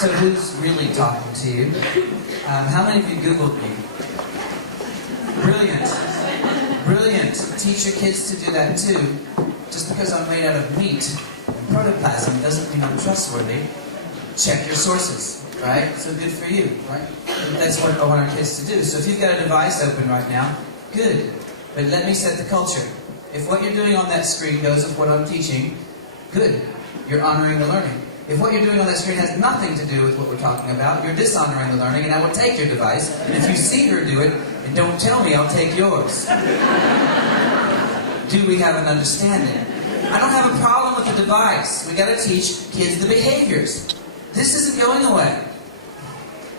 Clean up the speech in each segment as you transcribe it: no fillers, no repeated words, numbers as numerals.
So who's really talking to you? How many of you Googled me? Brilliant. Brilliant. Teach your kids to do that too. Just because I'm made out of meat and protoplasm doesn't mean I'm trustworthy. Check your sources, right? So good for you, right? That's what I want our kids to do. So if you've got a device open right now, good. But let me set the culture. If what you're doing on that screen goes with what I'm teaching, good. You're honoring the learning. If what you're doing on that screen has nothing to do with what we're talking about, you're dishonoring the learning, and I will take your device. And if you see her do it, and don't tell me, I'll take yours. Do we have an understanding? I don't have a problem with the device. We got to teach kids the behaviors. This isn't going away.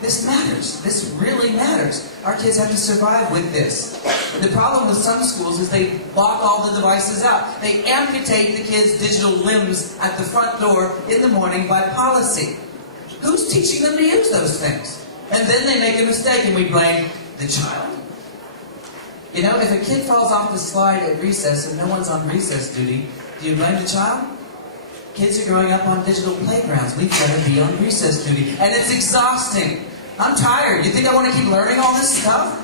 This matters. This really matters. Our kids have to survive with this. The problem with some schools is they lock all the devices out. They amputate the kids' digital limbs at the front door in the morning by policy. Who's teaching them to use those things? And then they make a mistake and we blame the child. You know, if a kid falls off the slide at recess and no one's on recess duty, do you blame the child? Kids are growing up on digital playgrounds. We've got to be on recess duty. And it's exhausting. I'm tired. You think I want to keep learning all this stuff?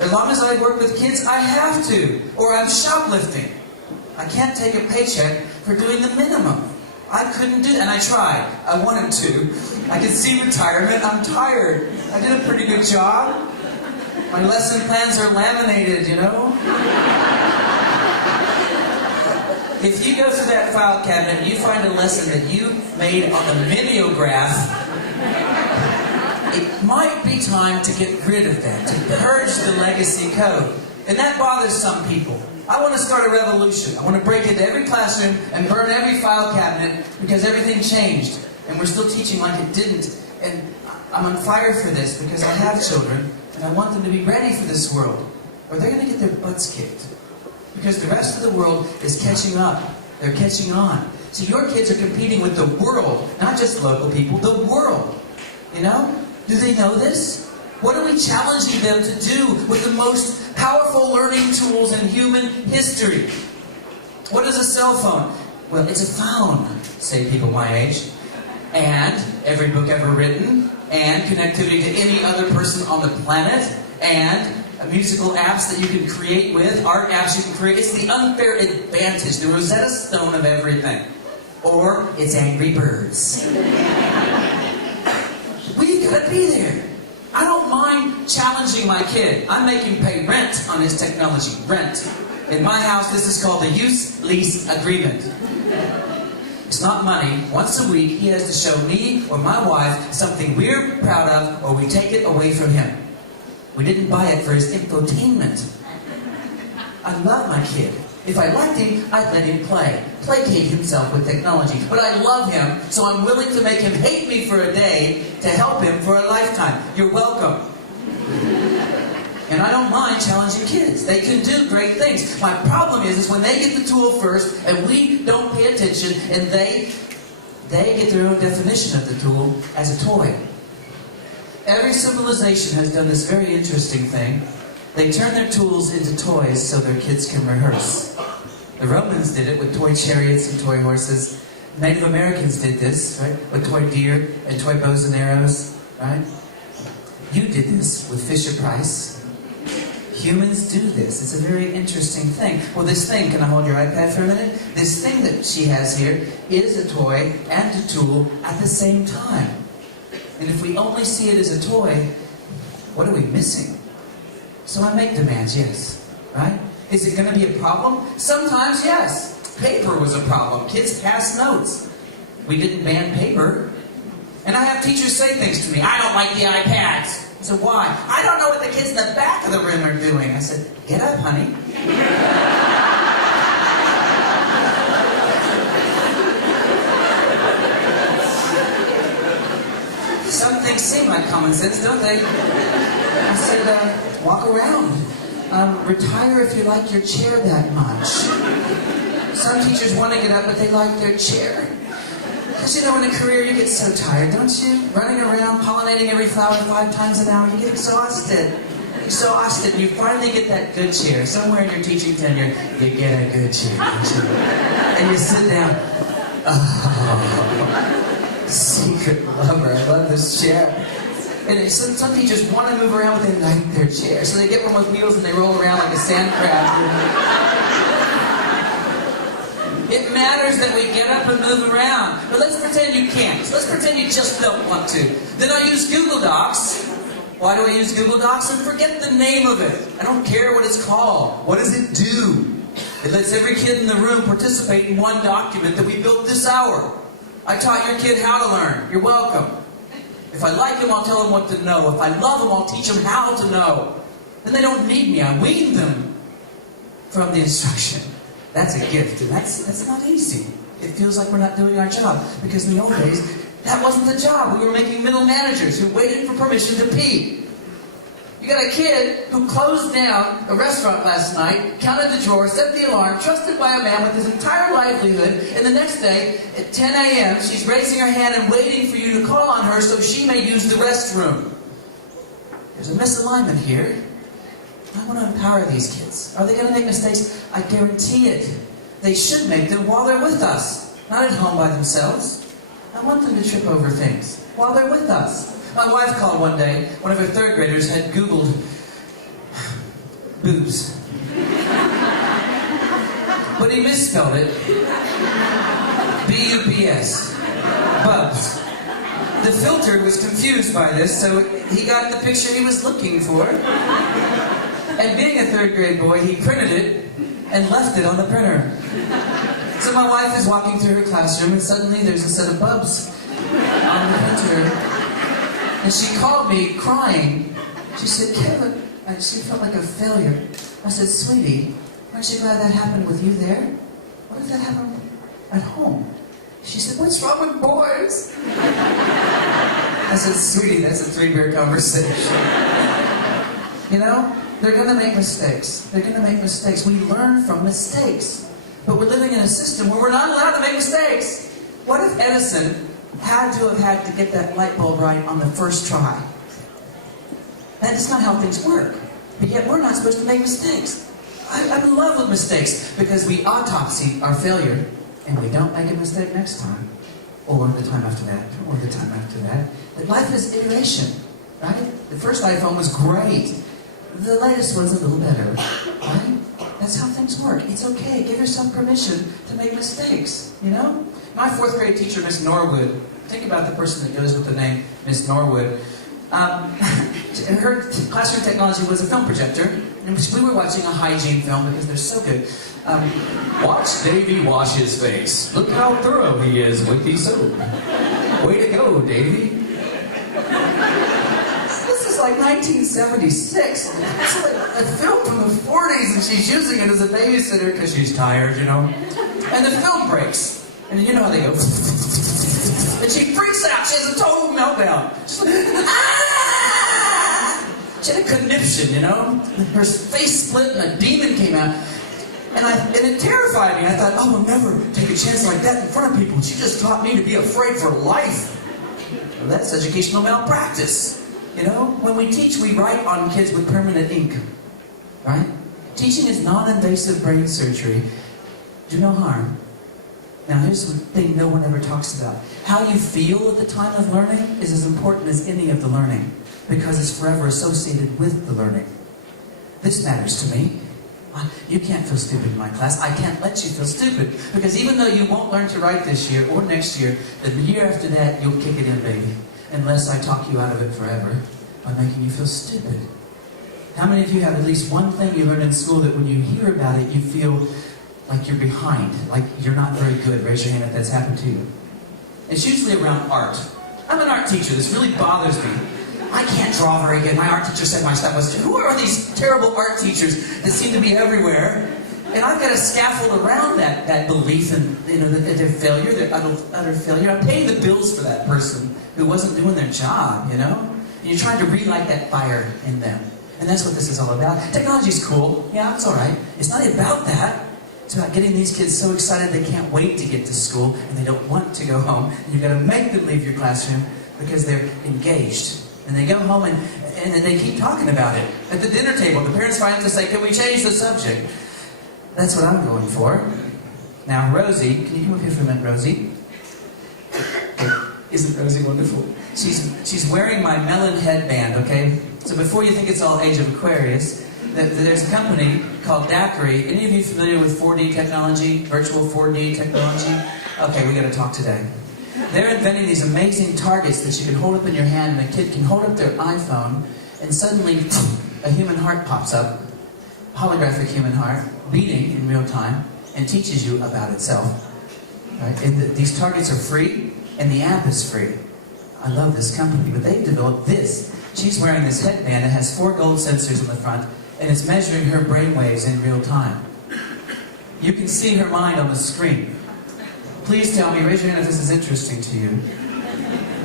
As long as I work with kids, I have to. Or I'm shoplifting. I can't take a paycheck for doing the minimum. I couldn't do it. And I tried. I wanted to. I could see retirement. I'm tired. I did a pretty good job. My lesson plans are laminated, you know? If you go through that file cabinet and you find a lesson that you made on a mimeograph, it might be time to get rid of that, to purge the legacy code. And that bothers some people. I want to start a revolution. I want to break into every classroom and burn every file cabinet because everything changed. And we're still teaching like it didn't. And I'm on fire for this because I have children and I want them to be ready for this world. Or they're going to get their butts kicked. Because the rest of the world is catching up. They're catching on. So your kids are competing with the world, not just local people, the world. You know? Do they know this? What are we challenging them to do with the most powerful learning tools in human history? What is a cell phone? Well, it's a phone, say people my age. And every book ever written, and connectivity to any other person on the planet, and musical apps that you can create with, art apps you can create. It's the unfair advantage, the Rosetta Stone of everything. Or it's Angry Birds. We've got to be there. I don't mind challenging my kid. I'm making him pay rent on his technology. Rent. In my house, this is called the use-lease agreement. It's not money. Once a week, he has to show me or my wife something we're proud of, or we take it away from him. We didn't buy it for his infotainment. I love my kid. If I liked him, I'd let him play. Placate himself with technology. But I love him, so I'm willing to make him hate me for a day to help him for a lifetime. You're welcome. And I don't mind challenging kids. They can do great things. My problem is when they get the tool first and we don't pay attention and they get their own definition of the tool as a toy. Every civilization has done this very interesting thing. They turn their tools into toys so their kids can rehearse. The Romans did it with toy chariots and toy horses. Native Americans did this, right? With toy deer and toy bows and arrows, right? You did this with Fisher-Price. Humans do this. It's a very interesting thing. Well, this thing, can I hold your iPad for a minute? This thing that she has here is a toy and a tool at the same time. And if we only see it as a toy, what are we missing? So I make demands, yes. Right? Is it going to be a problem? Sometimes, yes. Paper was a problem. Kids passed notes. We didn't ban paper. And I have teachers say things to me. I don't like the iPads. I said, why? I don't know what the kids in the back of the room are doing. I said, get up, honey. Some things seem like common sense, don't they? I said, walk around. Retire if you like your chair that much. Some teachers want to get up, but they like their chair. Because, you know, in a career you get so tired, don't you? Running around, pollinating every flower 5 times an hour, you get exhausted. Exhausted. You finally get that good chair. Somewhere in your teaching tenure, you get a good chair. And you sit down. Oh. Secret lover. I love this chair. And some teachers want to move around, but they like their chair. So they get one with wheels and they roll around like a sand crab. It matters that we get up and move around. But let's pretend you can't. Let's pretend you just don't want to. Then I use Google Docs. Why do I use Google Docs? And forget the name of it. I don't care what it's called. What does it do? It lets every kid in the room participate in one document that we built this hour. I taught your kid how to learn. You're welcome. If I like them, I'll tell them what to know. If I love them, I'll teach them how to know. Then they don't need me. I wean them from the instruction. That's a gift, and that's not easy. It feels like we're not doing our job, because in the old days, that wasn't the job. We were making middle managers who waited for permission to pee. You got a kid who closed down a restaurant last night, counted the drawers, set the alarm, trusted by a man with his entire livelihood, and the next day, at 10 a.m., she's raising her hand and waiting for you to call on her so she may use the restroom. There's a misalignment here. I want to empower these kids. Are they going to make mistakes? I guarantee it. They should make them while they're with us, not at home by themselves. I want them to trip over things while they're with us. My wife called one day. One of her third graders had Googled boobs. But he misspelled it. B-U-B-S. Bubs. The filter was confused by this, so he got the picture he was looking for. And being a third grade boy, he printed it and left it on the printer. So my wife is walking through her classroom, and suddenly there's a set of bubs on the printer. And she called me crying. She said, Kevin, she felt like a failure. I said, sweetie, aren't you glad that happened with you there? What if that happened at home? She said, what's wrong with boys? I said, sweetie, that's a 3-beer conversation. You know, they're going to make mistakes. They're going to make mistakes. We learn from mistakes. But we're living in a system where we're not allowed to make mistakes. What if Edison had to get that light bulb right on the first try? That's not how things work. But yet we're not supposed to make mistakes. I'm in love with mistakes because we autopsy our failure and we don't make a mistake next time. Or the time after that. Or the time after that. But life is iteration. Right? The first iPhone was great. The latest one's a little better. Right? That's how things work. It's okay. Give yourself permission to make mistakes. You know? My 4th grade teacher, Miss Norwood, think about the person that goes with the name Miss Norwood. Her classroom technology was a film projector, and we were watching a hygiene film because they're so good. Watch Davy wash his face. Look how thorough he is with the soap. Way to go, Davy. This is like 1976. It's like a film from the 40s, and she's using it as a babysitter because she's tired, you know. And the film breaks. And you know how they go. And she freaks out. She has a total meltdown. She's like, ah! She had a conniption, you know. Her face split and a demon came out. And it terrified me. I thought, oh, we'll never take a chance like that in front of people. She just taught me to be afraid for life. Well, that's educational malpractice. You know, when we teach, we write on kids with permanent ink. Right? Teaching is non-invasive brain surgery. Do no harm. Now, here's the thing no one ever talks about. How you feel at the time of learning is as important as any of the learning, because it's forever associated with the learning. This matters to me. You can't feel stupid in my class. I can't let you feel stupid, because even though you won't learn to write this year or next year, the year after that, you'll kick it in, baby, unless I talk you out of it forever by making you feel stupid. How many of you have at least one thing you learned in school that when you hear about it, you feel like you're behind, like you're not very good? Raise your hand if that's happened to you. It's usually around art. I'm an art teacher. This really bothers me. I can't draw very good. My art teacher said my stuff was... Who are these terrible art teachers that seem to be everywhere? And I've got to scaffold around that belief in, you know, their failure, their utter failure. I'm paying the bills for that person who wasn't doing their job, you know? And you're trying to relight that fire in them. And that's what this is all about. Technology's cool. Yeah, it's all right. It's not about that. It's about getting these kids so excited they can't wait to get to school and they don't want to go home. And you've got to make them leave your classroom because they're engaged. And they go home and they keep talking about it. At the dinner table, the parents finally say, can we change the subject? That's what I'm going for. Now, Rosie, can you come up here for a minute, Rosie? Isn't Rosie wonderful? She's wearing my melon headband, okay? So before you think it's all Age of Aquarius, there's a company called Daiquiri. Any of you familiar with 4D technology, virtual 4D technology? Okay, we got to talk today. They're inventing these amazing targets that you can hold up in your hand, and a kid can hold up their iPhone, and suddenly a human heart pops up, holographic human heart, beating in real time, and teaches you about itself. Right? And these targets are free, and the app is free. I love this company, but they've developed this. She's wearing this headband that has 4 gold sensors in the front, and it's measuring her brainwaves in real time. You can see her mind on the screen. Please tell me, raise your hand if this is interesting to you.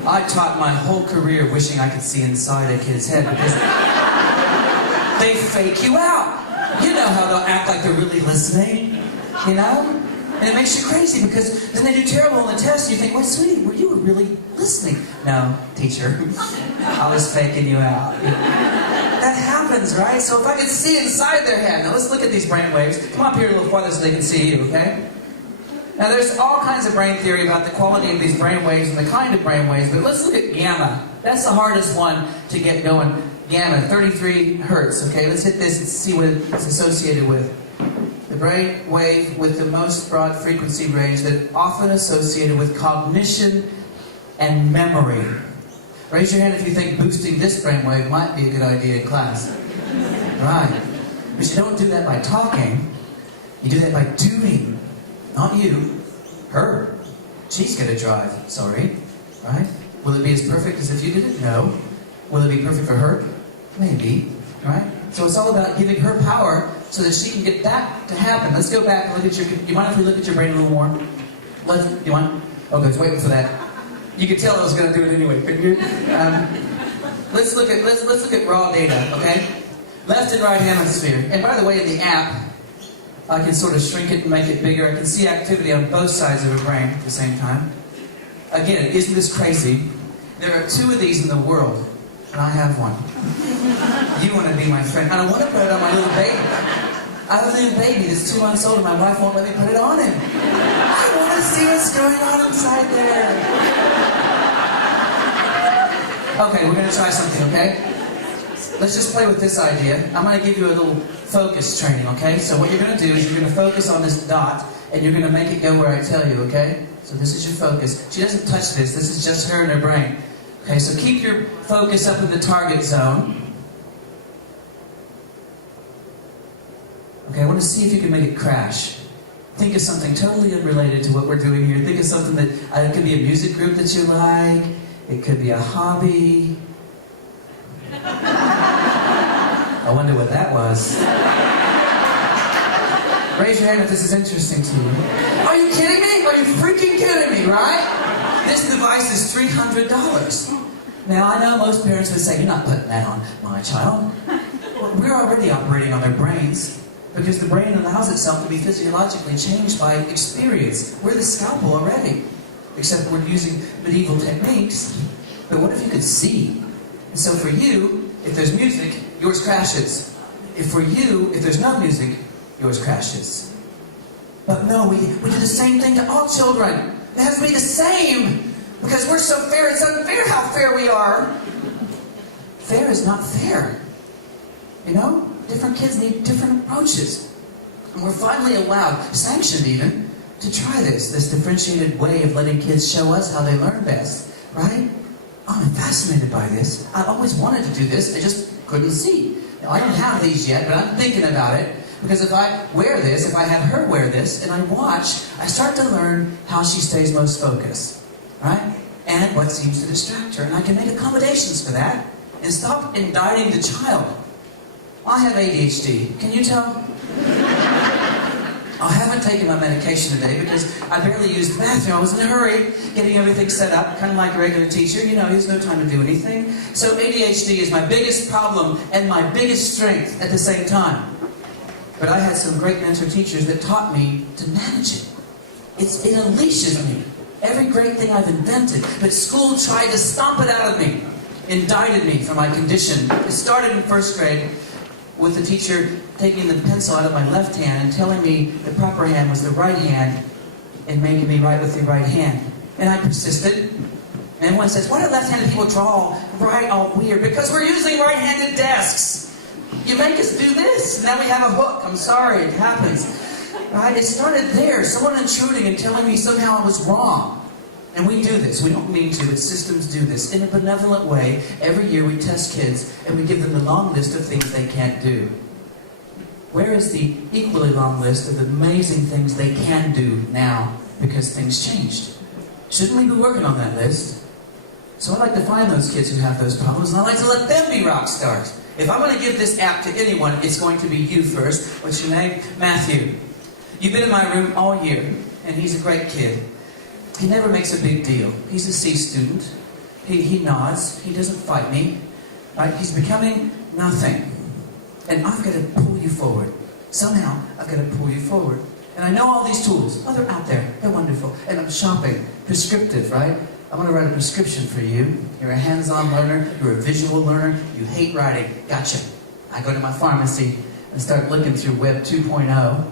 I taught my whole career wishing I could see inside a kid's head because they fake you out. You know how they'll act like they're really listening, you know? And it makes you crazy because then they do terrible on the test and you think, well, sweetie, were you really listening? No, teacher, I was faking you out. That happens, right? So if I could see inside their head, now let's look at these brain waves. Come up here a little farther so they can see you, okay? Now there's all kinds of brain theory about the quality of these brain waves and the kind of brain waves, but let's look at gamma. That's the hardest one to get going. Gamma, 33 hertz, okay? Let's hit this and see what it's associated with. The brain wave with the most broad frequency range that often associated with cognition and memory. Raise your hand if you think boosting this brain wave might be a good idea in class. Right. But you don't do that by talking. You do that by doing. Not you. Her. She's going to drive. Sorry. Right? Will it be as perfect as if you did it? No. Will it be perfect for her? Maybe. Right? So it's all about giving her power so that she can get that to happen. Let's go back and look at your... You mind if we look at your brain a little more? You want? Okay, I was waiting for that. You could tell I was going to do it anyway, couldn't you? Let's look at raw data, okay? Left and right hemisphere. And by the way, in the app, I can sort of shrink it and make it bigger. I can see activity on both sides of a brain at the same time. Again, isn't this crazy? There are 2 of these in the world, and I have one. You want to be my friend. I don't want to put it on my little baby. I have a little baby that's 2 months old, and my wife won't let me put it on him. I want to see what's going on inside there. Okay, we're going to try something, okay? Let's just play with this idea. I'm going to give you a little focus training, okay? So what you're going to do is you're going to focus on this dot, and you're going to make it go where I tell you, okay? So this is your focus. She doesn't touch this. This is just her and her brain. Okay, so keep your focus up in the target zone. Okay, I want to see if you can make it crash. Think of something totally unrelated to what we're doing here. Think of something that, it could be a music group that you like. It could be a hobby. I wonder what that was. Raise your hand if this is interesting to you. Are you kidding me? Are you freaking kidding me, right? This device is $300. Now, I know most parents would say, you're not putting that on my child. Well, we're already operating on their brains because the brain allows itself to be physiologically changed by experience. We're the scalpel already, except we're using medieval techniques. But what if you could see? And so for you, if there's music, yours crashes. If there's no music, yours crashes. But no, we do the same thing to all children. It has to be the same. Because we're so fair, it's unfair how fair we are. Fair is not fair. You know? Different kids need different approaches. And we're finally allowed, sanctioned even, to try this differentiated way of letting kids show us how they learn best. Right? I'm fascinated by this. I've always wanted to do this, I just couldn't see. Now, I don't have these yet, but I'm thinking about it. Because if I wear this, if I have her wear this, and I watch, I start to learn how she stays most focused. Right? And what seems to distract her. And I can make accommodations for that. And stop indicting the child. I have ADHD. Can you tell? I haven't taken my medication today because I barely used the bathroom. I was in a hurry getting everything set up, kind of like a regular teacher. You know, he has no time to do anything. So ADHD is my biggest problem and my biggest strength at the same time. But I had some great mentor teachers that taught me to manage it. It unleashes me. Every great thing I've invented. But school tried to stomp it out of me. Indicted me for my condition. It started in first grade with the teacher taking the pencil out of my left hand and telling me the proper hand was the right hand and making me write with the right hand. And I persisted. And everyone says, why do left-handed people draw right all weird? Because we're using right-handed desks. You make us do this. Now we have a hook. I'm sorry, it happens. Right? It started there. Someone intruding and telling me somehow I was wrong. And we do this. We don't mean to, but systems do this. In a benevolent way, every year we test kids and we give them the long list of things they can't do. Where is the equally long list of amazing things they can do now because things changed? Shouldn't we be working on that list? So I'd like to find those kids who have those problems, and I'd like to let them be rock stars. If I'm going to give this app to anyone, it's going to be you first. What's your name? Matthew. You've been in my room all year, and he's a great kid. He never makes a big deal. He's a C student. He nods. He doesn't fight me. Right? He's becoming nothing. And I've got to pull you forward. Somehow, I've got to pull you forward. And I know all these tools. Oh, they're out there. They're wonderful. And I'm shopping. Prescriptive, right? I want to write a prescription for you. You're a hands-on learner. You're a visual learner. You hate writing. Gotcha. I go to my pharmacy and start looking through Web 2.0.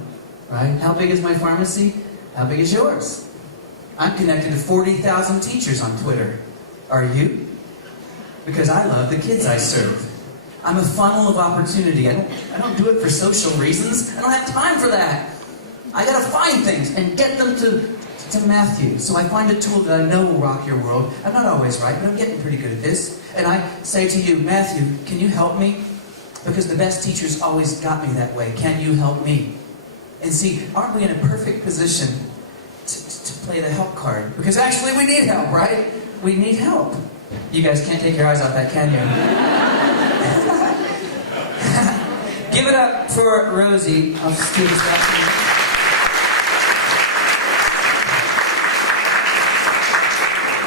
Right? How big is my pharmacy? How big is yours? I'm connected to 40,000 teachers on Twitter. Are you? Because I love the kids I serve. I'm a funnel of opportunity. I don't do it for social reasons. I don't have time for that. I got to find things and get them to Matthew. So I find a tool that I know will rock your world. I'm not always right, but I'm getting pretty good at this. And I say to you, Matthew, can you help me? Because the best teachers always got me that way. Can you help me? And see, aren't we in a perfect position to play the help card? Because actually we need help, right? We need help. You guys can't take your eyes off that, can you? Give it up for Rosie of Students Action.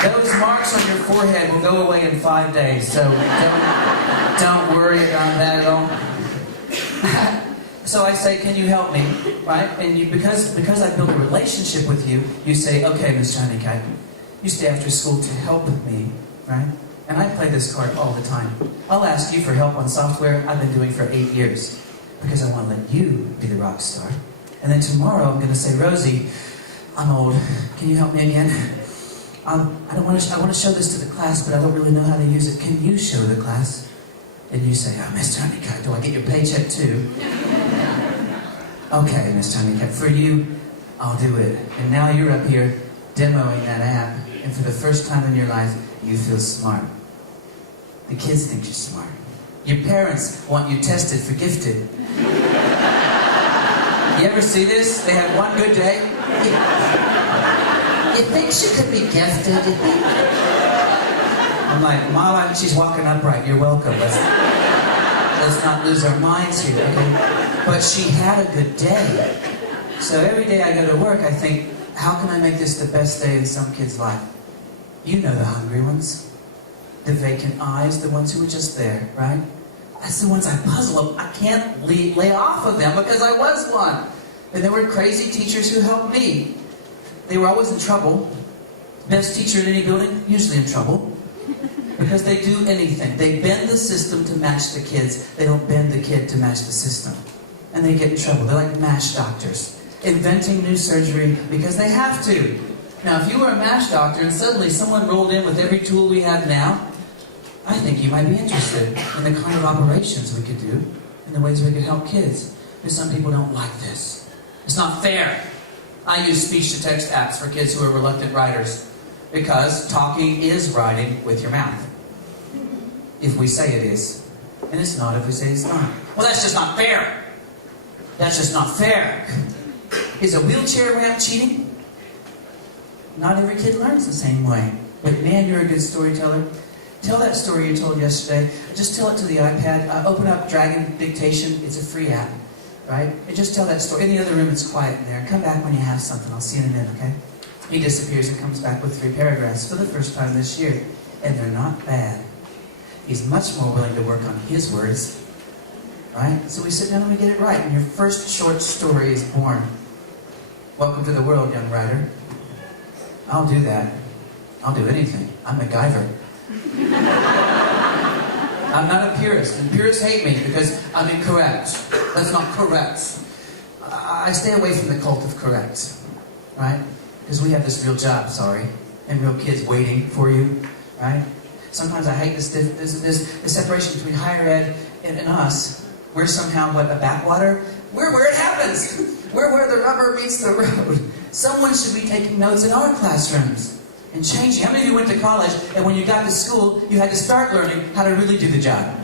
Those marks on your forehead will go away in 5 days, so don't worry about that at all. So I say, can you help me? Right? And because I built a relationship with you, you say, okay, Mr. Honeycutt, you stay after school to help me, right? And I play this card all the time. I'll ask you for help on software I've been doing for 8 years because I want to let you be the rock star. And then tomorrow I'm going to say, Rosie, I'm old. Can you help me again? I want to show this to the class, but I don't really know how to use it. Can you show the class? And you say, oh, Mr. Honeycutt, do I get your paycheck too? Okay, Mr. Honeycutt, for you, I'll do it. And now you're up here demoing that app, and for the first time in your life, you feel smart. The kids think you're smart. Your parents want you tested for gifted. You ever see this? They have one good day. You think she could be gifted? You think? I'm like, Mama, she's walking upright. You're welcome. Let's not lose our minds here, okay? But she had a good day. So every day I go to work, I think, how can I make this the best day in some kid's life? You know the hungry ones. The vacant eyes, the ones who were just there, right? That's the ones I puzzle up. I can't lay off of them because I was one. And there were crazy teachers who helped me. They were always in trouble. Best teacher in any building, usually in trouble. Because they do anything. They bend the system to match the kids. They don't bend the kid to match the system. And they get in trouble. They're like MASH doctors. Inventing new surgery because they have to. Now, if you were a MASH doctor and suddenly someone rolled in with every tool we have now, I think you might be interested in the kind of operations we could do and the ways we could help kids. But some people don't like this. It's not fair. I use speech-to-text apps for kids who are reluctant writers because talking is writing with your mouth. If we say it is. And it's not if we say it's not. Well, that's just not fair. That's just not fair. Is a wheelchair ramp cheating? Not every kid learns the same way. But man, you're a good storyteller. Tell that story you told yesterday. Just tell it to the iPad. Open up Dragon Dictation. It's a free app, right? And just tell that story. In the other room, it's quiet in there. Come back when you have something. I'll see you in a minute, okay? He disappears and comes back with 3 paragraphs for the first time this year. And they're not bad. He's much more willing to work on his words, right? So we sit down and we get it right. And your first short story is born. Welcome to the world, young writer. I'll do that. I'll do anything. I'm MacGyver. I'm not a purist, and purists hate me because I'm incorrect. That's not correct. I stay away from the cult of correct, right? Because we have this real job, sorry. and real kids waiting for you, right? Sometimes I hate this separation between higher ed and us. We're somehow, a backwater? We're where it happens. We're where the rubber meets the road. Someone should be taking notes in our classrooms and changing. How many of you went to college and when you got to school, you had to start learning how to really do the job?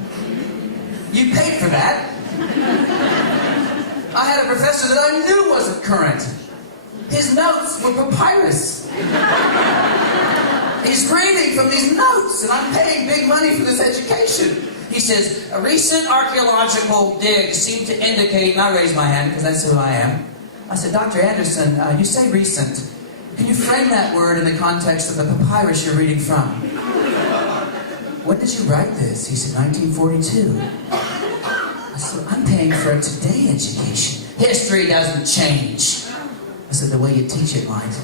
You paid for that. I had a professor that I knew wasn't current. His notes were papyrus. He's reading from these notes, and I'm paying big money for this education. He says, a recent archaeological dig seemed to indicate, and I raised my hand because that's who I am. I said, Dr. Anderson, you say recent. Can you frame that word in the context of the papyrus you're reading from? When did you write this? He said, 1942. I said, I'm paying for a today education. History doesn't change. I said, the way you teach it might.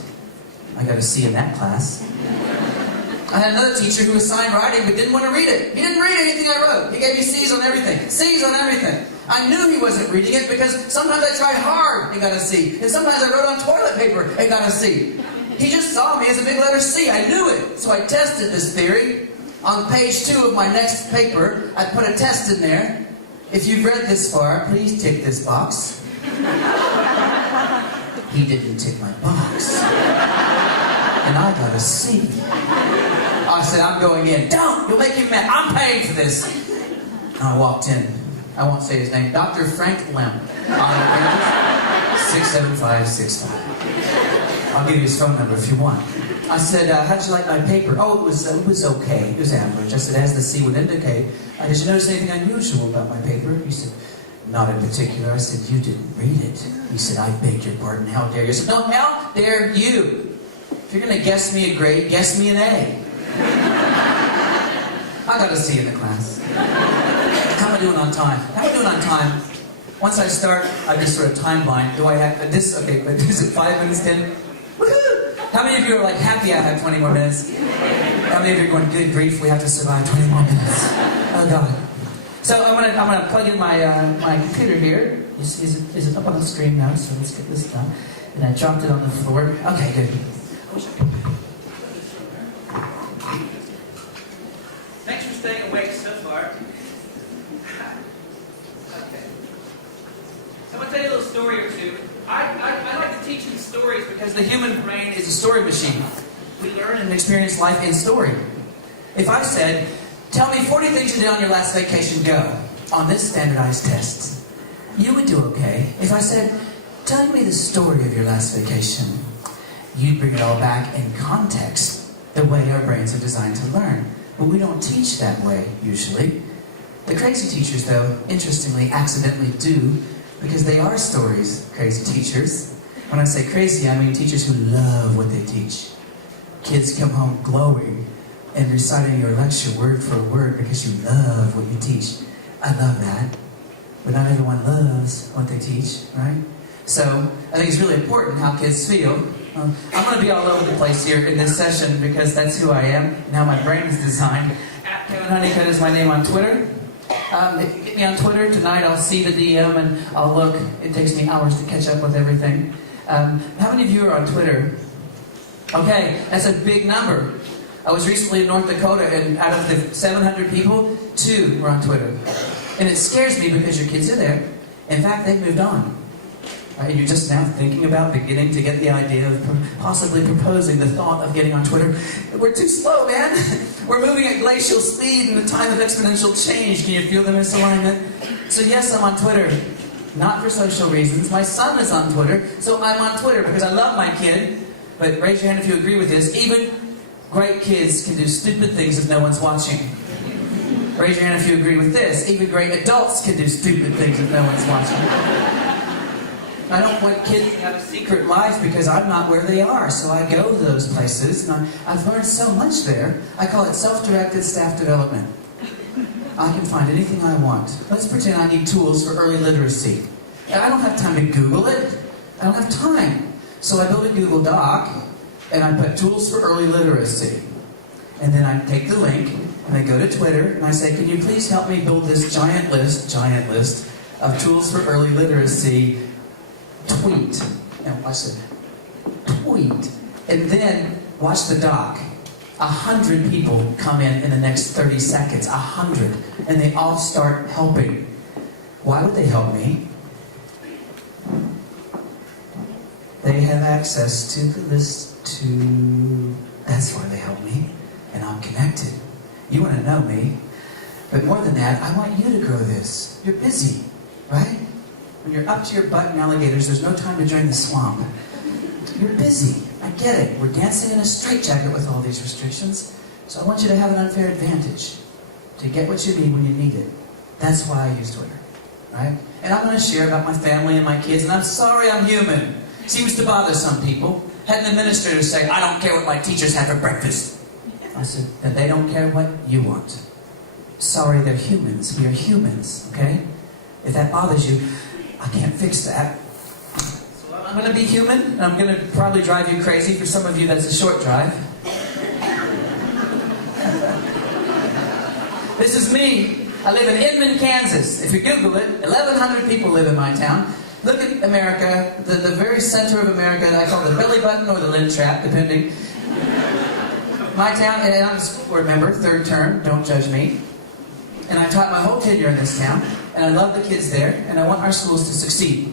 I got a C in that class. I had another teacher who assigned writing but didn't want to read it. He didn't read anything I wrote. He gave me C's on everything. C's on everything. I knew he wasn't reading it because sometimes I tried hard and got a C. And sometimes I wrote on toilet paper and got a C. He just saw me as a big letter C. I knew it. So I tested this theory. On page 2 of my next paper, I put a test in there. If you've read this far, please tick this box. He didn't tick my box. And I got a C. I said, I'm going in. Don't! You'll make him mad. I'm paying for this. And I walked in. I won't say his name. Dr. Frank Lemp. 67565. I'll give you his phone number if you want. I said, how'd you like my paper? Oh, it was okay. It was average. I said, as the C would indicate. Did you notice anything unusual about my paper? He said, not in particular. I said, you didn't read it. He said, I beg your pardon. How dare you? I said, no, how dare you? If you're going to guess me a grade, guess me an A. I got a C in the class. How am I doing on time? How am I doing on time? Once I start, I just sort of timeline. Do I have this? Okay, but is it 5 minutes, 10? Woohoo! How many of you are like happy I have 20 more minutes? How many of you are going, good grief, we have to survive 20 more minutes? Oh God. So I'm gonna plug in my computer here. Is it up on the screen now? So let's get this done. And I dropped it on the floor. Okay, good. Thanks for staying awake so far. Okay. So I'm going to tell you a little story or two. I like to teach these stories because the human brain is a story machine. We learn and experience life in story. If I said, tell me 40 things you did on your last vacation, go, on this standardized test, you would do okay. If I said, tell me the story of your last vacation, you'd bring it all back in context, the way our brains are designed to learn. But we don't teach that way, usually. The crazy teachers, though, interestingly, accidentally do, because they are stories, crazy teachers. When I say crazy, I mean teachers who love what they teach. Kids come home glowing and reciting your lecture word for word because you love what you teach. I love that. But not everyone loves what they teach, right? So, I think it's really important how kids feel. I'm going to be all over the place here in this session because that's who I am and how my brain is designed. Kevin Honeycutt is my name on Twitter. If you get me on Twitter tonight, I'll see the DM and I'll look. It takes me hours to catch up with everything. How many of you are on Twitter? Okay, that's a big number. I was recently in North Dakota and out of the 700 people, 2 were on Twitter. And it scares me because your kids are there. In fact, they've moved on. You're just now thinking about beginning to get the idea of possibly proposing the thought of getting on Twitter. We're too slow, man. We're moving at glacial speed in a time of exponential change. Can you feel the misalignment? So yes, I'm on Twitter. Not for social reasons. My son is on Twitter, so I'm on Twitter because I love my kid. But raise your hand if you agree with this. Even great kids can do stupid things if no one's watching. Raise your hand if you agree with this. Even great adults can do stupid things if no one's watching. I don't want kids to have a secret life because I'm not where they are. So I go to those places, and I've learned so much there. I call it self-directed staff development. I can find anything I want. Let's pretend I need tools for early literacy. I don't have time to Google it. I don't have time. So I build a Google Doc, and I put tools for early literacy. And then I take the link, and I go to Twitter, and I say, can you please help me build this giant list of tools for early literacy? Tweet. And I said, tweet. And then Watch the doc. 100 people come in the next 30 seconds. 100. And they all start helping. Why would they help me? They have access to the list to... That's why they help me. And I'm connected. You want to know me. But more than that, I want you to grow this. You're busy, right? When you're up to your butt in alligators, there's no time to drain the swamp. You're busy. I get it. We're dancing in a straitjacket with all these restrictions. So I want you to have an unfair advantage. To get what you need when you need it. That's why I use Twitter. Right? And I'm going to share about my family and my kids. And I'm sorry I'm human. Seems to bother some people. Had an administrator say, I don't care what my teachers have for breakfast. I said, then they don't care what you want. Sorry, they're humans. We are humans, okay? If that bothers you, I can't fix that. So I'm going to be human, and I'm going to probably drive you crazy. For some of you, that's a short drive. This is me. I live in Inman, Kansas. If you Google it, 1,100 people live in my town. Look at America, the very center of America. I call it the belly button or the lint trap, depending. My town, and I'm a school board member, third term, don't judge me. And I taught my whole tenure in this town, and I love the kids there, and I want our schools to succeed.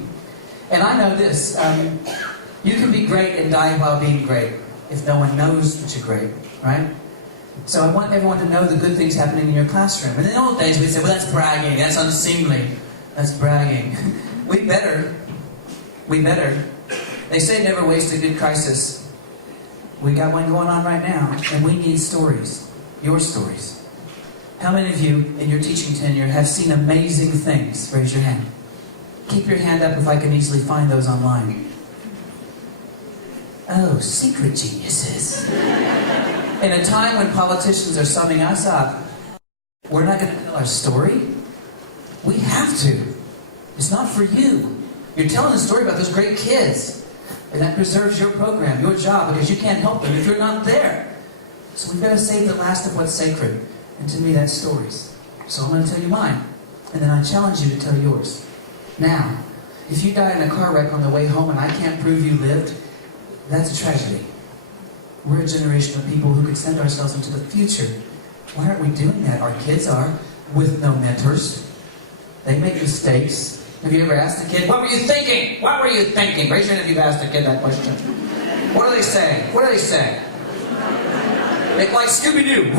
And I know this, you can be great and die while being great, if no one knows that you're great, right? So I want everyone to know the good things happening in your classroom. And in the old days, we'd say, well, that's bragging, that's unseemly, that's bragging. We better. They say never waste a good crisis. We got one going on right now, and we need stories. Your stories. How many of you in your teaching tenure have seen amazing things? Raise your hand. Keep your hand up if I can easily find those online. Oh, secret geniuses. In a time when politicians are summing us up, we're not going to tell our story. We have to. It's not for you. You're telling a story about those great kids. And that preserves your program, your job, because you can't help them if you're not there. So we've got to save the last of what's sacred. And to me, that's stories. So I'm going to tell you mine. And then I challenge you to tell yours. Now, if you die in a car wreck on the way home and I can't prove you lived, that's a tragedy. We're a generation of people who could send ourselves into the future. Why aren't we doing that? Our kids are, with no mentors. They make mistakes. Have you ever asked a kid, what were you thinking? What were you thinking? Raise your hand if you've asked a kid that question. What do they say? What do they say? It's like Scooby-Doo.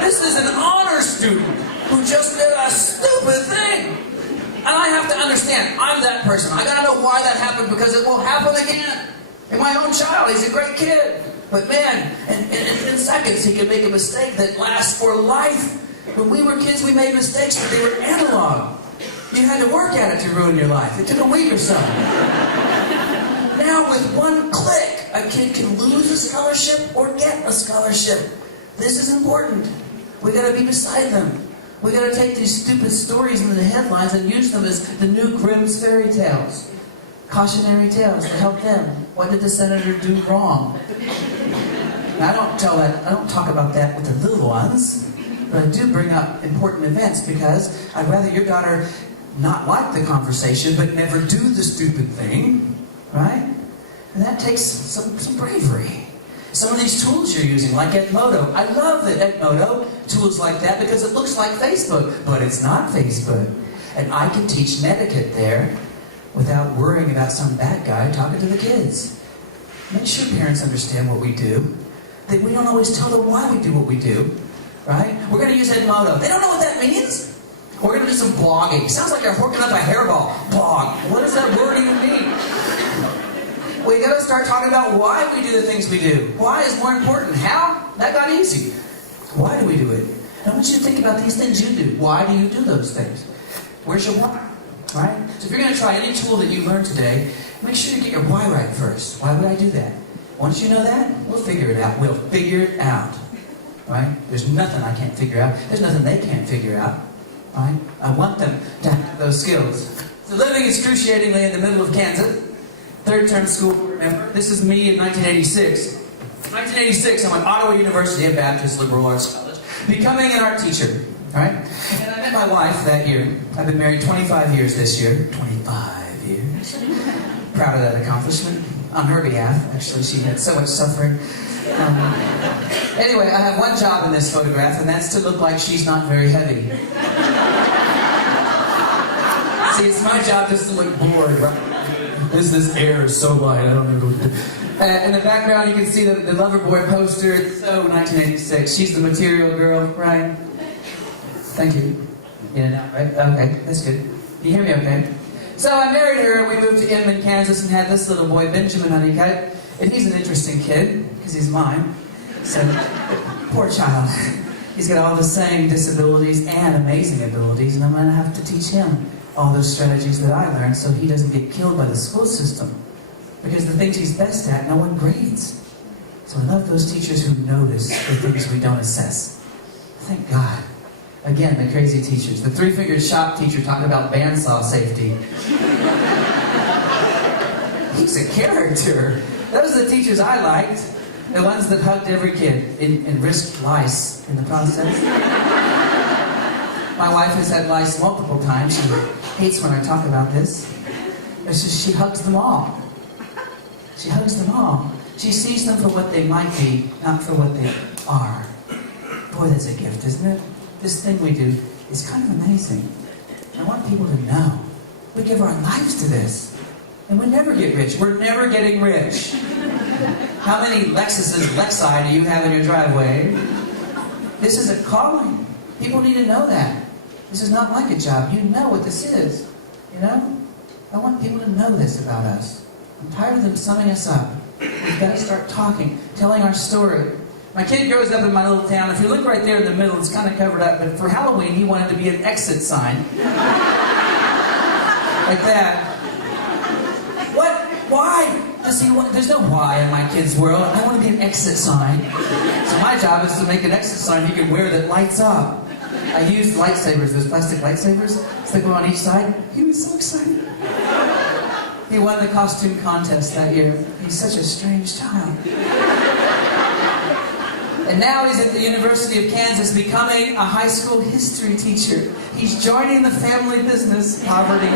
This is an honor student who just did a stupid thing. And I have to understand, I'm that person. I gotta know why that happened because it will happen again. And my own child, he's a great kid. But man, in seconds he can make a mistake that lasts for life. When we were kids, we made mistakes, but they were analog. You had to work at it to ruin your life. It took a week or so. Now, with one click, a kid can lose a scholarship or get a scholarship. This is important. We got to be beside them. We got to take these stupid stories into the headlines and use them as the new Grimm's fairy tales. Cautionary tales to help them. What did the senator do wrong? Now, I don't talk about that with the little ones. But I do bring up important events because I'd rather your daughter not like the conversation but never do the stupid thing, right? And that takes some bravery. Some of these tools you're using, like Edmodo. I love the Edmodo tools like that because it looks like Facebook, but it's not Facebook. And I can teach etiquette there without worrying about some bad guy talking to the kids. Make sure parents understand what we do. That we don't always tell them why we do what we do. Right? We're going to use Edmodo. They don't know what that means. We're going to do some blogging. Sounds like you're hooking up a hairball. Blog. What does that word even mean? We got to start talking about why we do the things we do. Why is more important. How? That got easy. Why do we do it? I want you to think about these things you do. Why do you do those things? Where's your why? Right? So if you're going to try any tool that you learned today, make sure you get your why right first. Why would I do that? Once you know that, we'll figure it out. We'll figure it out. Right? There's nothing I can't figure out. There's nothing they can't figure out. Right? I want them to have those skills. So living excruciatingly in the middle of Kansas, third-term school member. This is me in 1986. 1986, I went to Ottawa University, a Baptist liberal arts college, becoming an art teacher. Right? And I met my wife that year. I've been married 25 years this year. 25 years. Proud of that accomplishment. on her behalf. Actually, she had so much suffering. Anyway, I have one job in this photograph, and that's to look like she's not very heavy. See, it's my job just to look bored, right? This air is so light, I don't know what to do. In the background, you can see the Loverboy poster. It's so 1986. She's the material girl, right? Thank you. In and out, right? Okay, that's good. You hear me okay? So I married her, and we moved to Inman, Kansas, and had this little boy, Benjamin Honeycutt. And he's an interesting kid, because he's mine. So, poor child. He's got all the same disabilities and amazing abilities, and I'm going to have to teach him all those strategies that I learned so he doesn't get killed by the school system. Because the things he's best at, no one grades. So I love those teachers who notice the things we don't assess. Thank God. Again, the crazy teachers. The three-fingered shop teacher talking about bandsaw safety. He's a character. Those are the teachers I liked. The ones that hugged every kid and risked lice in the process. My wife has had lice multiple times. She hates when I talk about this. It's just she hugs them all. She hugs them all. She sees them for what they might be, not for what they are. Boy, that's a gift, isn't it? This thing we do is kind of amazing. I want people to know. We give our lives to this. And we never get rich. We're never getting rich. How many Lexuses, Lexi, do you have in your driveway? This is a calling. People need to know that. This is not like a job. You know what this is. You know? I want people to know this about us. I'm tired of them summing us up. We've got to start talking, telling our story. My kid grows up in my little town. If you look right there in the middle, it's kind of covered up. But for Halloween, he wanted to be an exit sign. Like that. What? Why? There's no why in my kid's world. I want to be an exit sign. So my job is to make an exit sign you can wear that lights up. I used lightsabers, those plastic lightsabers. Stick one on each side. He was so excited. He won the costume contest that year. He's such a strange child. And now he's at the University of Kansas becoming a high school history teacher. He's joining the family business, poverty.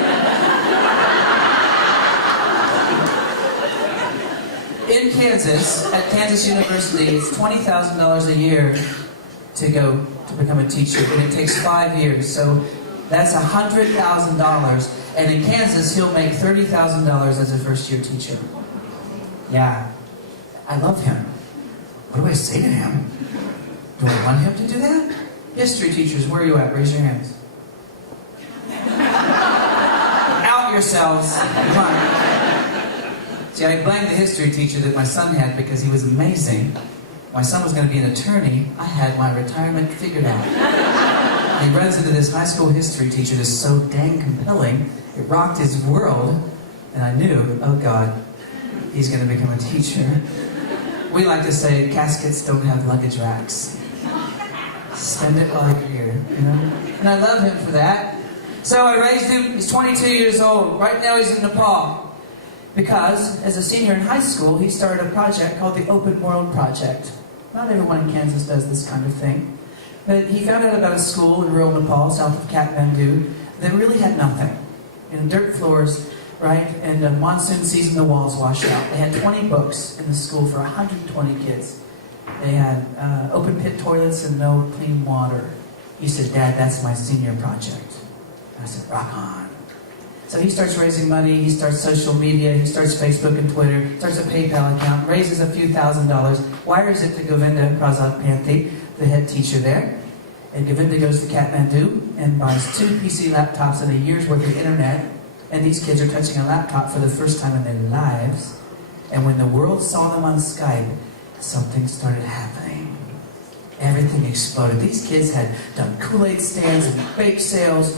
In Kansas, at Kansas University, it's $20,000 a year to become a teacher, and it takes 5 years. So that's $100,000. And in Kansas, he'll make $30,000 as a first-year teacher. Yeah, I love him. What do I say to him? Do I want him to do that? History teachers, where are you at? Raise your hands. Out yourselves. Come on. See, I blamed the history teacher that my son had because he was amazing. My son was going to be an attorney. I had my retirement figured out. And he runs into this high school history teacher that's so dang compelling. It rocked his world. And I knew, oh God, he's going to become a teacher. We like to say caskets don't have luggage racks. Spend it while you're here, you know? And I love him for that. So I raised him. He's 22 years old. Right now he's in Nepal. Because, as a senior in high school, he started a project called the Open World Project. Not everyone in Kansas does this kind of thing. But he found out about a school in rural Nepal, south of Kathmandu, that really had nothing. And dirt floors, right? And monsoon season, the walls washed out. They had 20 books in the school for 120 kids. They had open pit toilets and no clean water. He said, Dad, that's my senior project. And I said, rock on. So he starts raising money, he starts social media, he starts Facebook and Twitter, starts a PayPal account, raises a few $1,000s, wires it to Govinda Prasad-Panthi, the head teacher there. And Govinda goes to Kathmandu and buys 2 PC laptops and a year's worth of internet. And these kids are touching a laptop for the first time in their lives. And when the world saw them on Skype, something started happening. Everything exploded. These kids had done Kool-Aid stands and bake sales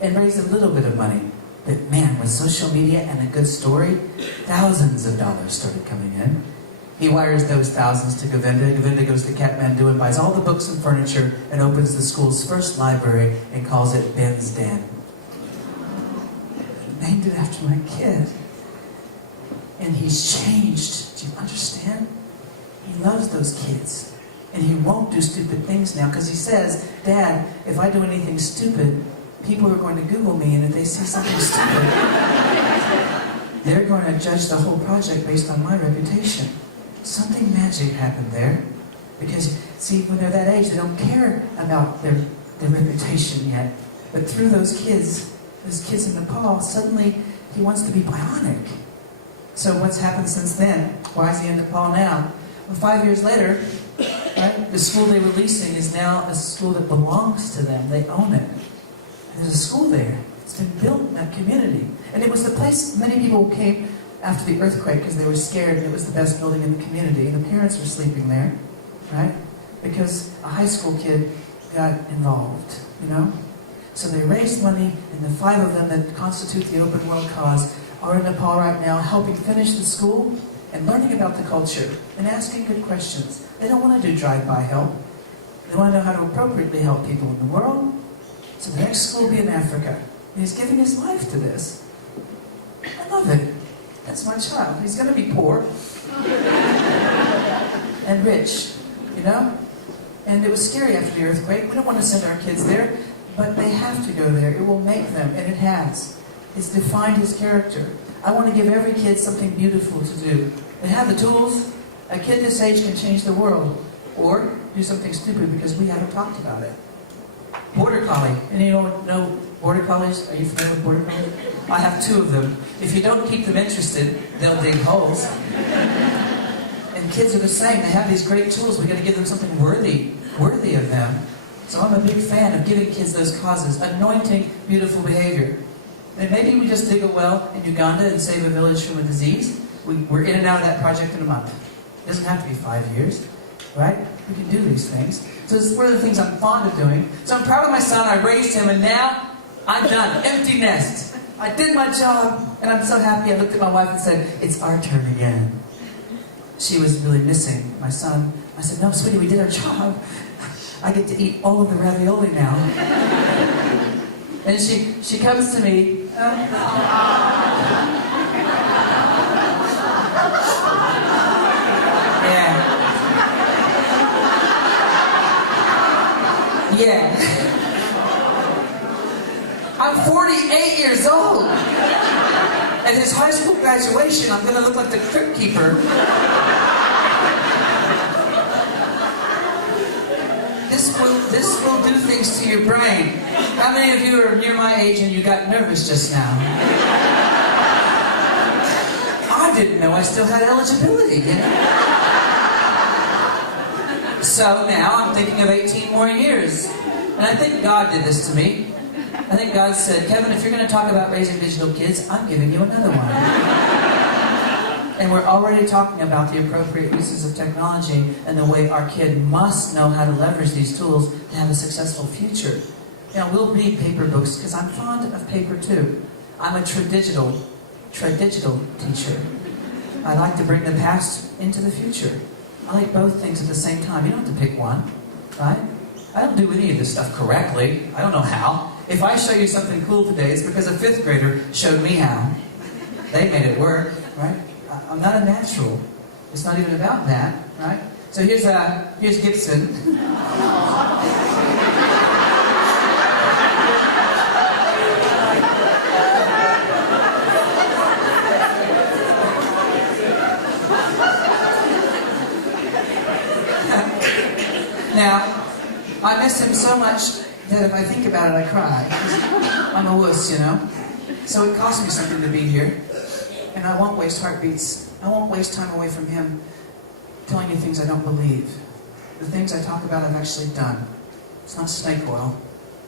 and raised a little bit of money. But man, with social media and a good story, thousands of dollars started coming in. He wires those thousands to Govinda. Govinda goes to Kathmandu and buys all the books and furniture and opens the school's first library and calls it Ben's Den. Named it after my kid. And he's changed. Do you understand? He loves those kids. And he won't do stupid things now because he says, Dad, if I do anything stupid, people are going to Google me, and if they see something stupid, they're going to judge the whole project based on my reputation. Something magic happened there. Because, see, when they're that age, they don't care about their reputation yet. But through those kids in Nepal, suddenly he wants to be bionic. So what's happened since then? Why is he in Nepal now? Well, 5 years later, right, the school they're releasing is now a school that belongs to them. They own it. There's a school there. It's been built in that community. And it was the place many people came after the earthquake because they were scared, and it was the best building in the community. And the parents were sleeping there, right? Because a high school kid got involved, you know? So they raised money, and the 5 of them that constitute the Open World Cause are in Nepal right now helping finish the school and learning about the culture and asking good questions. They don't want to do drive-by help. They want to know how to appropriately help people in the world. So the next school will be in Africa. And he's giving his life to this. I love it. That's my child. He's going to be poor and rich, you know? And it was scary after the earthquake. We don't want to send our kids there, but they have to go there. It will make them, and it has. It's defined his character. I want to give every kid something beautiful to do. They have the tools. A kid this age can change the world. Or do something stupid because we haven't talked about it. Border Collie. Anyone know Border Collies? Are you familiar with Border Collies? I have 2 of them. If you don't keep them interested, they'll dig holes. And kids are the same. They have these great tools. We've got to give them something worthy of them. So I'm a big fan of giving kids those causes. Anointing beautiful behavior. And maybe we just dig a well in Uganda and save a village from a disease. We're in and out of that project in a month. It doesn't have to be 5 years, right? We can do these things. So it's one of the things I'm fond of doing. So I'm proud of my son. I raised him, and now I'm done. Empty nest. I did my job, and I'm so happy. I looked at my wife and said, "It's our turn again." She was really missing my son. I said, "No, sweetie, we did our job. I get to eat all of the ravioli now." And she comes to me. Yeah. I'm 48 years old. At his high school graduation, I'm going to look like the crypt keeper. This will do things to your brain. How many of you are near my age and you got nervous just now? I didn't know I still had eligibility, you know? So now I'm thinking of 18 more years. And I think God did this to me. I think God said, "Kevin, if you're going to talk about raising digital kids, I'm giving you another one." And we're already talking about the appropriate uses of technology and the way our kid must know how to leverage these tools to have a successful future. You know, we'll read paper books because I'm fond of paper too. I'm a tradigital teacher. I like to bring the past into the future. I like both things at the same time. You don't have to pick one, right? I don't do any of this stuff correctly. I don't know how. If I show you something cool today, it's because a 5th grader showed me how. They made it work, right? I'm not a natural. It's not even about that, right? So here's Gibson. Now, I miss him so much that if I think about it, I cry. I'm a wuss, you know? So it cost me something to be here. And I won't waste heartbeats. I won't waste time away from him telling you things I don't believe. The things I talk about I've actually done. It's not snake oil.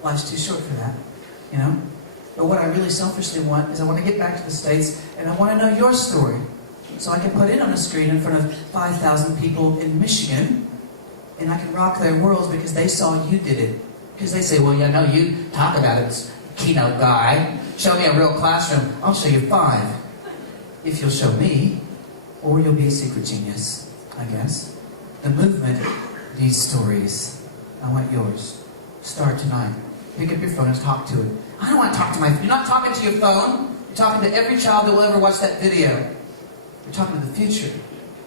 Life's too short for that, you know? But what I really selfishly want is I want to get back to the States and I want to know your story. So I can put it on a screen in front of 5,000 people in Michigan and I can rock their worlds because they saw you did it. Because they say, "Well, yeah, no, you talk about it, keynote guy. Show me a real classroom. I'll show you 5. If you'll show me, or you'll be a secret genius, I guess." The movement needs stories. I want yours. Start tonight. Pick up your phone and talk to it. I don't want to talk to you're not talking to your phone. You're talking to every child that will ever watch that video. You're talking to the future.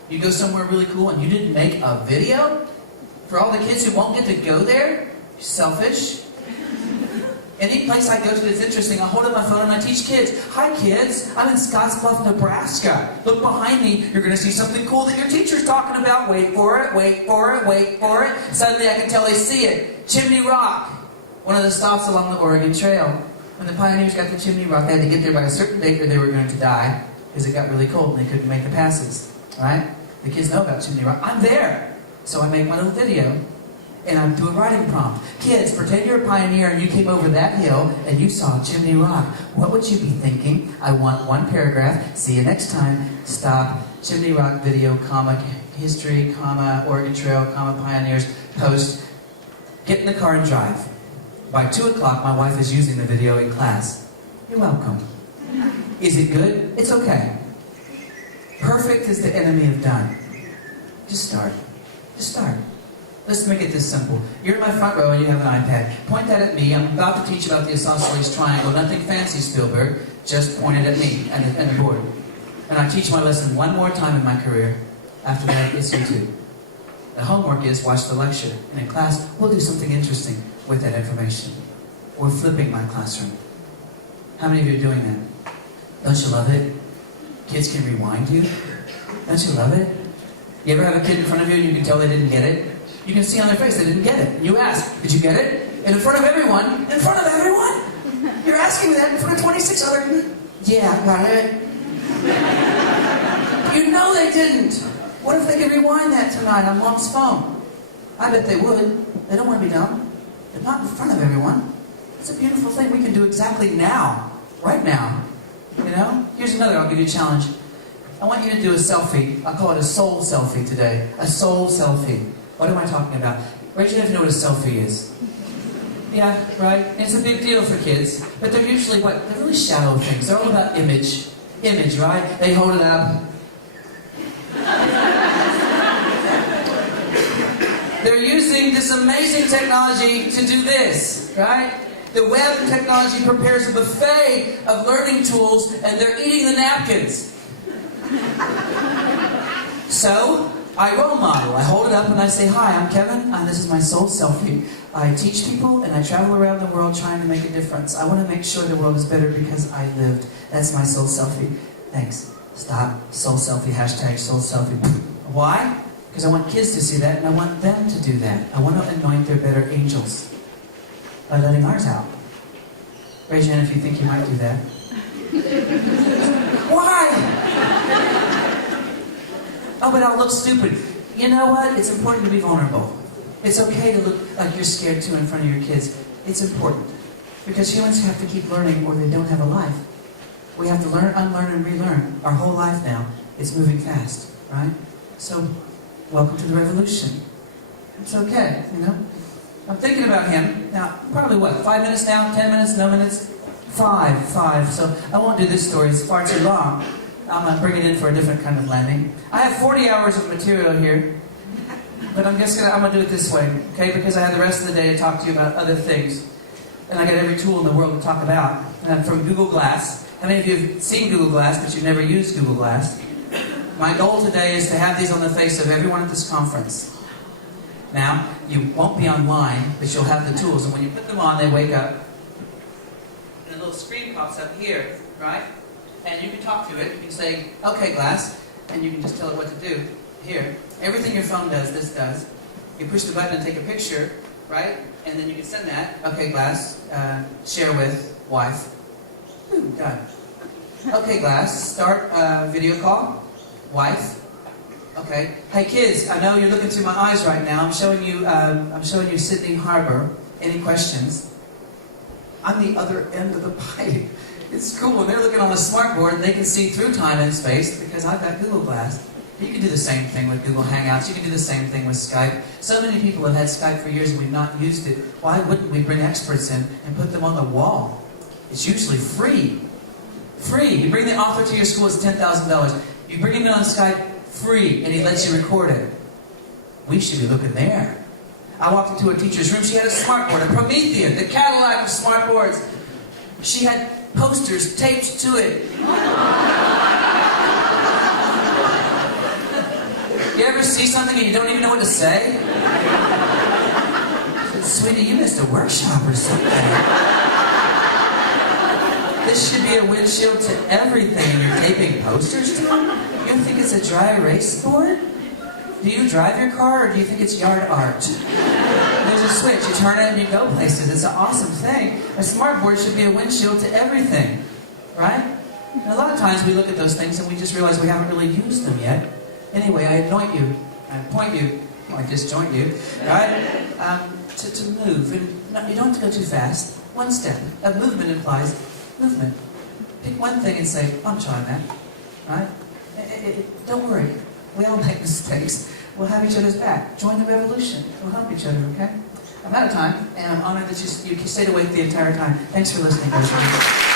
You go somewhere really cool and you didn't make a video? For all the kids who won't get to go there? You're selfish. Any place I go to that's interesting, I hold up my phone and I teach kids. Hi kids, I'm in Scottsbluff, Nebraska. Look behind me, you're going to see something cool that your teacher's talking about. Wait for it, wait for it, wait for it. Suddenly I can tell they see it. Chimney Rock, one of the stops along the Oregon Trail. When the pioneers got to Chimney Rock, they had to get there by a certain date or they were going to die because it got really cold and they couldn't make the passes. Right? The kids know about Chimney Rock. I'm there. So I make my little video. And I do a writing prompt. Kids, pretend you're a pioneer and you came over that hill and you saw Chimney Rock. What would you be thinking? I want one paragraph. See you next time. Stop. Chimney Rock video, comma, history, comma, Oregon Trail, comma, pioneers, post. Get in the car and drive. By 2 o'clock, my wife is using the video in class. You're welcome. Is it good? It's okay. Perfect is the enemy of done. Just start. Just start. Let's make it this simple. You're in my front row and you have an iPad. Point that at me. I'm about to teach about the isosceles triangle. Nothing fancy, Spielberg. Just point it at me and the board. And I teach my lesson one more time in my career. After that, it's YouTube. The homework is watch the lecture. And in class, we'll do something interesting with that information. We're flipping my classroom. How many of you are doing that? Don't you love it? Kids can rewind you. Don't you love it? You ever have a kid in front of you and you can tell they didn't get it? You can see on their face they didn't get it. You ask, did you get it? And in front of everyone, in front of everyone? You're asking me that in front of 26 other... Yeah, I got it. You know they didn't. What if they could rewind that tonight on Mom's phone? I bet they would. They don't want to be dumb. But not in front of everyone. It's a beautiful thing we can do exactly now. Right now. You know? Here's another, I'll give you a challenge. I want you to do a selfie. I'll call it a soul selfie today. A soul selfie. What am I talking about? Raise your hand if you know what a selfie is. Yeah, right? It's a big deal for kids. But they're usually what? They're really shallow things. They're all about image. Image, right? They hold it up. They're using this amazing technology to do this, right? The web and technology prepares a buffet of learning tools and they're eating the napkins. So, I role model. I hold it up and I say, hi, I'm Kevin, and this is my soul selfie. I teach people and I travel around the world trying to make a difference. I want to make sure the world is better because I lived. That's my soul selfie. Thanks. Stop. Soul selfie. Hashtag soul selfie. Why? Because I want kids to see that and I want them to do that. I want to anoint their better angels by letting ours out. Raise your hand if you think you might do that. Why? Oh, but I'll look stupid. You know what? It's important to be vulnerable. It's okay to look like you're scared too in front of your kids. It's important. Because humans have to keep learning or they don't have a life. We have to learn, unlearn, and relearn. Our whole life now is moving fast, right? So, welcome to the revolution. It's okay, you know? I'm thinking about him. Now, probably what, 5 minutes now? 10 minutes? No minutes? Five. So, I won't do this story. It's far too long. I'm going to bring it in for a different kind of landing. I have 40 hours of material here, but I'm going to do it this way, okay? Because I have the rest of the day to talk to you about other things. And I got every tool in the world to talk about. And I'm from Google Glass. How many of you have seen Google Glass, but you've never used Google Glass? My goal today is to have these on the face of everyone at this conference. Now, you won't be online, but you'll have the tools. And when you put them on, they wake up. And a little screen pops up here, right? And you can talk to it. You can say, okay, Glass. And you can just tell it what to do. Here. Everything your phone does, this does. You push the button and take a picture, right? And then you can send that. Okay, Glass. Share with wife. Ooh, done. Okay, Glass. Start video call. Wife. Okay. Hey, kids. I know you're looking through my eyes right now. I'm showing you Sydney Harbor. Any questions? I'm the other end of the pipe. It's cool when they're looking on the smartboard, they can see through time and space because I've got Google Glass. You can do the same thing with Google Hangouts. You can do the same thing with Skype. So many people have had Skype for years and we've not used it. Why wouldn't we bring experts in and put them on the wall? It's usually free. Free. You bring the author to your school, it's $10,000. You bring him in on Skype, free, and he lets you record it. We should be looking there. I walked into a teacher's room. She had a smartboard, a Promethean, the Cadillac of smartboards. She had posters taped to it. You ever see something and you don't even know what to say? Sweetie, you missed a workshop or something. This should be a windshield to everything. And you're taping posters to it? You don't think it's a dry erase board? Do you drive your car, or do you think it's yard art? There's a switch. You turn it and you go places. It's an awesome thing. A smart board should be a windshield to everything. Right? And a lot of times we look at those things and we just realize we haven't really used them yet. Anyway, I anoint you. I point you. Well, I disjoint you. Right? To move. And no, you don't have to go too fast. One step. A movement implies movement. Pick one thing and say, I'm trying that. Right? Don't worry. We all make mistakes. We'll have each other's back. Join the revolution. We'll help each other, okay? I'm out of time, and I'm honored that you stayed awake the entire time. Thanks for listening, guys.